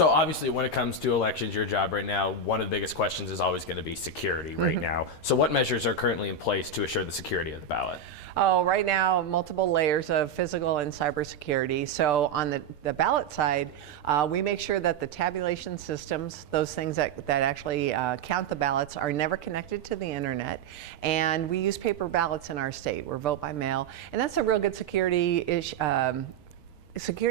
So obviously when it comes to elections, your job right now, one of the biggest questions is always going to be security right now. So what measures are currently in place to assure the security of the ballot? Oh, right now, multiple layers of physical and cybersecurity. So on the ballot side, we make sure that the tabulation systems, those things that actually count the ballots, are never connected to the internet. And we use paper ballots in our state. We're vote by mail. And that's a real good security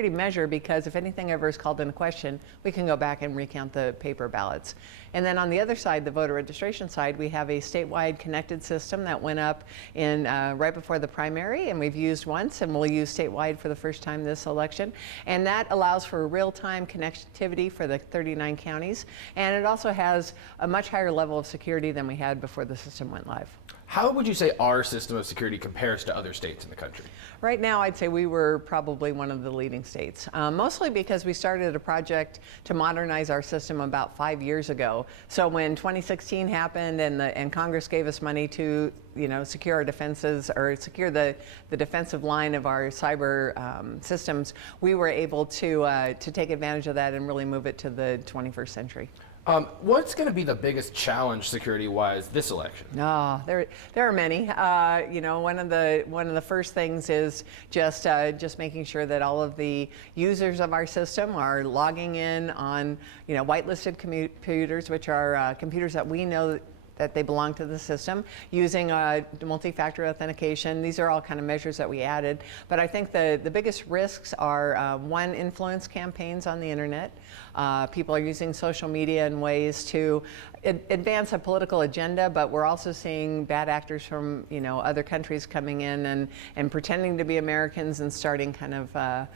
measure, because if anything ever is called into question, we can go back and recount the paper ballots. And then on the other side, the voter registration side, we have a statewide connected system that went up in right before the primary, and we've used once, and we'll use statewide for the first time this election. And that allows for real-time connectivity for the 39 counties, and it also has a much higher level of security than we had before the system went live. How would you say our system of security compares to other states in the country? Right now, I'd say we were probably one of the leading states, mostly because we started a project to modernize our system about 5 years ago. So when 2016 happened and Congress gave us money to secure our defenses, or secure the defensive line of our cyber systems, we were able to take advantage of that and really move it to the 21st century. What's going to be the biggest challenge security-wise this election? Oh, there are many. One of the first things is just making sure that all of the users of our system are logging in on whitelisted computers, which are computers that we know that they belong to the system, using multi-factor authentication. These are all kind of measures that we added. But I think the biggest risks are, one, influence campaigns on the internet. People are using social media in ways to advance a political agenda, but we're also seeing bad actors from other countries coming in and pretending to be Americans and starting kind of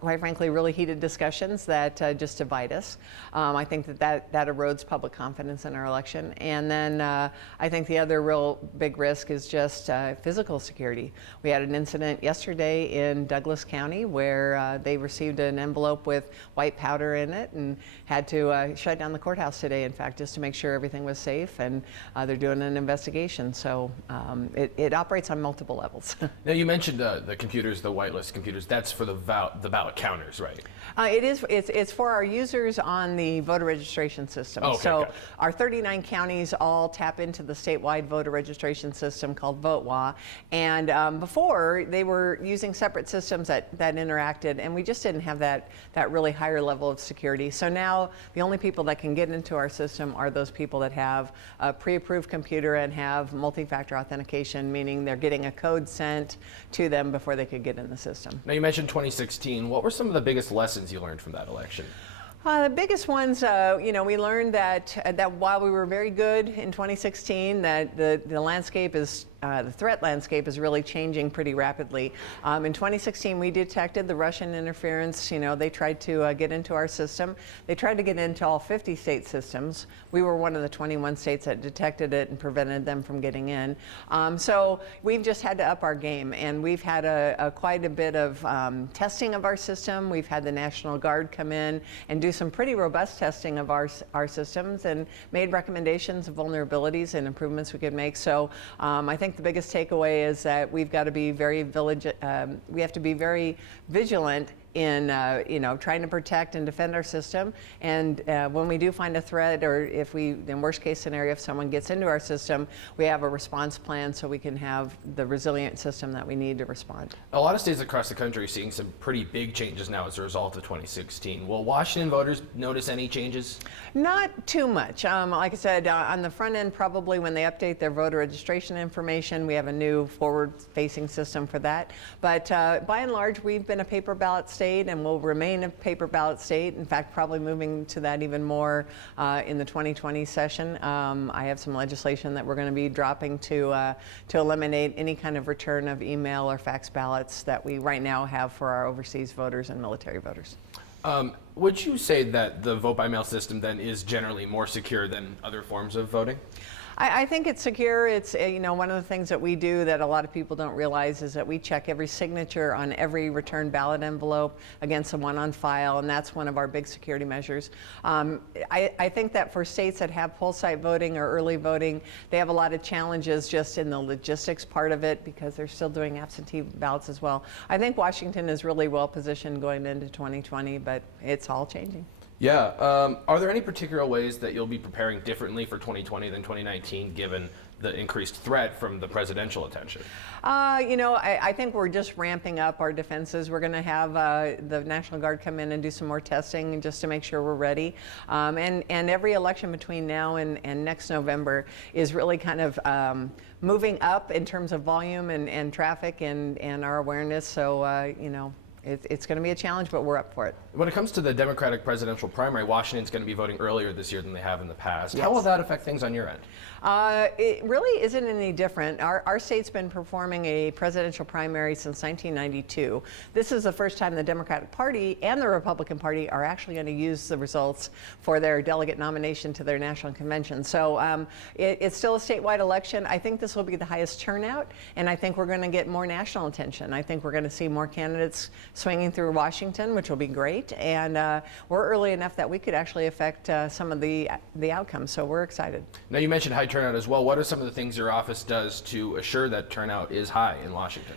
quite frankly really heated discussions that just divide us. I think that erodes public confidence in our election. And then I think the other real big risk is just physical security. We had an incident yesterday in Douglas County where they received an envelope with white powder in it and had to shut down the courthouse today, in fact, just to make sure everything was safe, and they're doing an investigation. So it operates on multiple levels. Now you mentioned the computers, the whitelist computers. That's for the ballot counters, right? It is. It's for our users on the voter registration system. Okay, so gotcha. Our 39 counties all tap into the statewide voter registration system called VoteWA. And before, they were using separate systems that interacted, and we just didn't have that really higher level of security. So now the only people that can get into our system are those people that have a pre-approved computer and have multi-factor authentication, meaning they're getting a code sent to them before they could get in the system. Now you mentioned 2016. What were some of the biggest lessons you learned from that election? The biggest ones, we learned that while we were very good in 2016, that the landscape is the threat landscape is really changing pretty rapidly. In 2016, we detected the Russian interference. They tried to get into our system. They tried to get into all 50 state systems. We were one of the 21 states that detected it and prevented them from getting in. So we've just had to up our game, and we've had quite a bit of testing of our system. We've had the National Guard come in and do some pretty robust testing of our systems and made recommendations of vulnerabilities and improvements we could make. So I think the biggest takeaway is that we've got to be very we have to be very vigilant in trying to protect and defend our system. And when we do find a threat, or if in worst case scenario, if someone gets into our system, we have a response plan so we can have the resilient system that we need to respond. A lot of states across the country are seeing some pretty big changes now as a result of 2016. Will Washington voters notice any changes? Not too much. Like I said, on the front end, probably when they update their voter registration information, we have a new forward-facing system for that. But by and large, we've been a paper ballot state and will remain a paper ballot state. In fact, probably moving to that even more in the 2020 session. I have some legislation that we're going to be dropping to eliminate any kind of return of email or fax ballots that we right now have for our overseas voters and military voters. Would you say that the vote-by-mail system then is generally more secure than other forms of voting? I think it's secure. It's one of the things that we do that a lot of people don't realize is that we check every signature on every returned ballot envelope against the one on file, and that's one of our big security measures. I think that for states that have poll site voting or early voting, they have a lot of challenges just in the logistics part of it because they're still doing absentee ballots as well. I think Washington is really well positioned going into 2020, but it's all changing. Yeah. Are there any particular ways that you'll be preparing differently for 2020 than 2019, given the increased threat from the presidential attention? I think we're just ramping up our defenses. We're going to have the National Guard come in and do some more testing just to make sure we're ready. And every election between now and next November is really kind of moving up in terms of volume and traffic and our awareness. So, it's going to be a challenge, but we're up for it. When it comes to the Democratic presidential primary, Washington's going to be voting earlier this year than they have in the past. Yes. How will that affect things on your end? It really isn't any different. Our state's been performing a presidential primary since 1992. This is the first time the Democratic Party and the Republican Party are actually going to use the results for their delegate nomination to their national convention. So it's still a statewide election. I think this will be the highest turnout, and I think we're going to get more national attention. I think we're going to see more candidates swinging through Washington, which will be great. And we're early enough that we could actually affect some of the outcomes. So we're excited. Now, you mentioned high turnout as well. What are some of the things your office does to assure that turnout is high in Washington?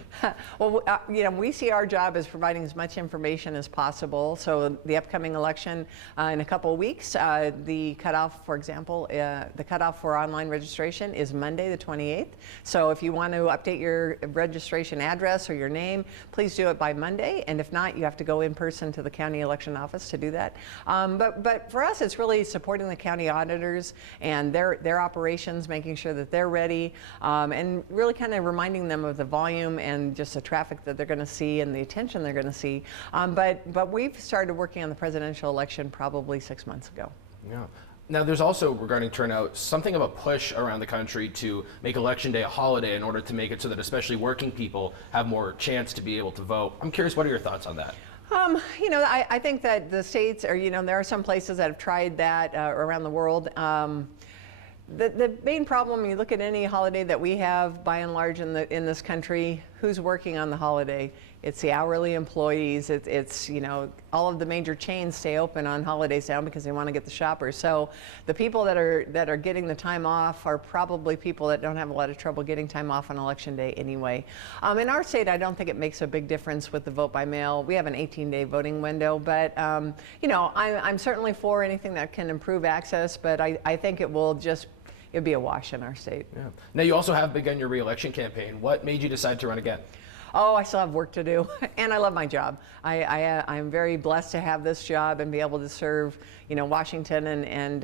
Well, we see our job as providing as much information as possible. So the upcoming election in a couple of weeks, the cutoff, for example, the cutoff for online registration is Monday the 28th. So if you want to update your registration address or your name, please do it by Monday. And if not, you have to go in person to the county election office to do that. But for us, it's really supporting the county auditors and their operations, making sure that they're ready, and really kind of reminding them of the volume and just the traffic that they're going to see and the attention they're going to see. But we've started working on the presidential election probably 6 months ago. Yeah. Now, there's also, regarding turnout, something of a push around the country to make Election Day a holiday in order to make it so that especially working people have more chance to be able to vote. I'm curious, what are your thoughts on that? I think that the states are, there are some places that have tried that around the world. The main problem, when you look at any holiday that we have, by and large, in this country, who's working on the holiday? It's the hourly employees. It's all of the major chains stay open on holidays now because they want to get the shoppers. So the people that are getting the time off are probably people that don't have a lot of trouble getting time off on Election Day anyway. In our state, I don't think it makes a big difference with the vote by mail. We have an 18-day voting window, but I'm certainly for anything that can improve access. But I think it'd be a wash in our state. Yeah. Now, you also have begun your reelection campaign. What made you decide to run again? Oh, I still have work to do, and I love my job. I'm very blessed to have this job and be able to serve, Washington and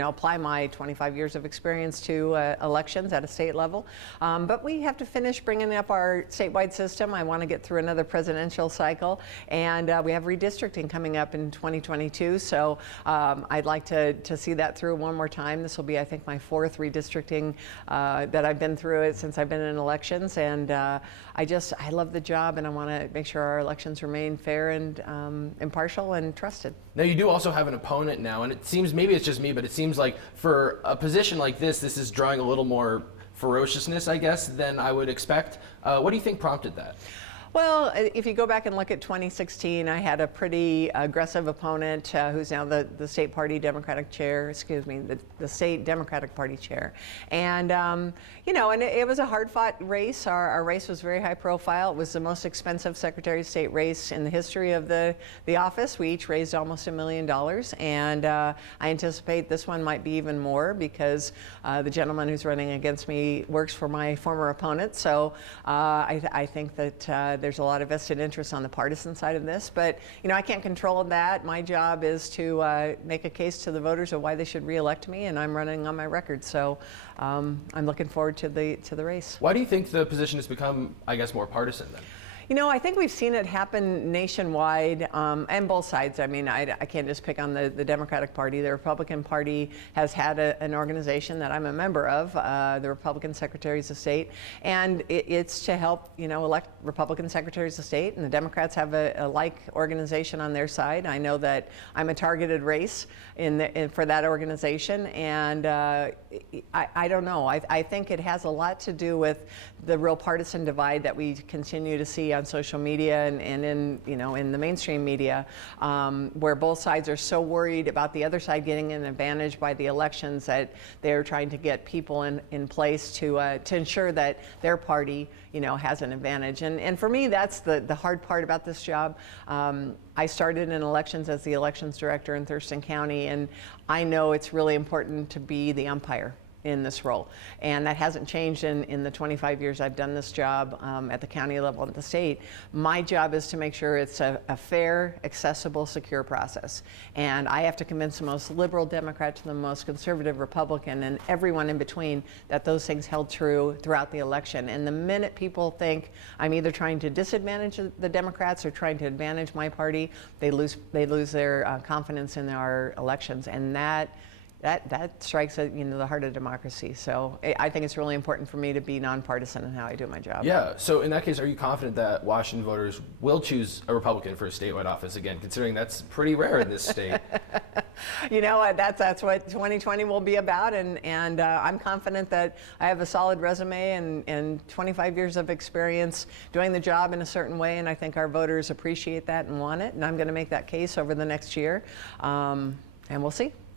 apply my 25 years of experience to elections at a state level. But we have to finish bringing up our statewide system. I want to get through another presidential cycle, and we have redistricting coming up in 2022. So I'd like to see that through one more time. This will be, I think, my fourth redistricting that I've been through it since I've been in elections, and I love the job, and I want to make sure our elections remain fair and impartial and trusted. Now, you do also have an opponent now, and it seems, maybe it's just me, but it seems like for a position like this is drawing a little more ferociousness, I guess, than I would expect. What do you think prompted that? Well, if you go back and look at 2016, I had a pretty aggressive opponent who's now the state party Democratic chair, the state Democratic Party chair. And, and it was a hard-fought race. Our race was very high profile. It was the most expensive Secretary of State race in the history of the office. We each raised almost $1 million. And I anticipate this one might be even more because the gentleman who's running against me works for my former opponent. So I think that there's a lot of vested interest on the partisan side of this, but I can't control that. My job is to make a case to the voters of why they should re-elect me, and I'm running on my record. So I'm looking forward to the race. Why do you think the position has become, I guess, more partisan then? I think we've seen it happen nationwide, and both sides. I mean, I can't just pick on the Democratic Party. The Republican Party has had an organization that I'm a member of, the Republican Secretaries of State, and it's to help, elect Republican Secretaries of State, and the Democrats have a like organization on their side. I know that I'm a targeted race for that organization, and I don't know. I think it has a lot to do with the real partisan divide that we continue to see on social media and in, in the mainstream media, where both sides are so worried about the other side getting an advantage by the elections that they're trying to get people in place to ensure that their party, has an advantage. And for me, that's the hard part about this job. I started in elections as the elections director in Thurston County, and I know it's really important to be the umpire in this role. And that hasn't changed in the 25 years I've done this job at the county level and at the state. My job is to make sure it's a fair, accessible, secure process. And I have to convince the most liberal Democrat to the most conservative Republican and everyone in between that those things held true throughout the election. And the minute people think I'm either trying to disadvantage the Democrats or trying to advantage my party, they lose their confidence in our elections. And that strikes at the heart of democracy. So I think it's really important for me to be nonpartisan in how I do my job. Yeah. So in that case, are you confident that Washington voters will choose a Republican for a statewide office again, considering that's pretty rare in this state? That's what 2020 will be about, and I'm confident that I have a solid resume and 25 years of experience doing the job in a certain way, and I think our voters appreciate that and want it, and I'm going to make that case over the next year, and we'll see.